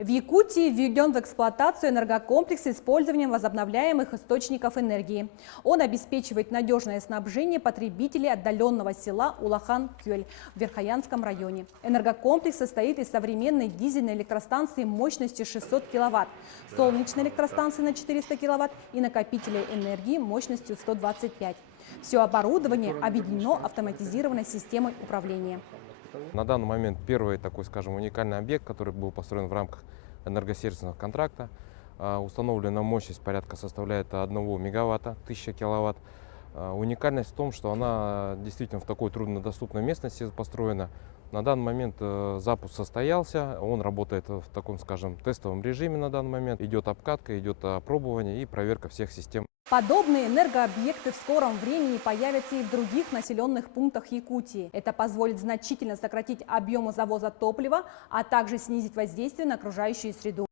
В Якутии введен в эксплуатацию энергокомплекс с использованием возобновляемых источников энергии. Он обеспечивает надежное снабжение потребителей отдаленного села Улахан-Кюль в Верхоянском районе. Энергокомплекс состоит из современной дизельной электростанции мощностью 600 киловатт, солнечной электростанции на 400 киловатт и накопителя энергии мощностью 125. Все оборудование объединено автоматизированной системой управления. На данный момент первый такой, скажем, уникальный объект, который был построен в рамках энергосервисного контракта. Установленная мощность порядка составляет 1 мегаватта, 1000 киловатт. Уникальность в том, что она действительно в такой труднодоступной местности построена. На данный момент запуск состоялся, он работает в таком, скажем, тестовом режиме на данный момент. Идет обкатка, идет опробование и проверка всех систем. Подобные энергообъекты в скором времени появятся и в других населенных пунктах Якутии. Это позволит значительно сократить объемы завоза топлива, а также снизить воздействие на окружающую среду.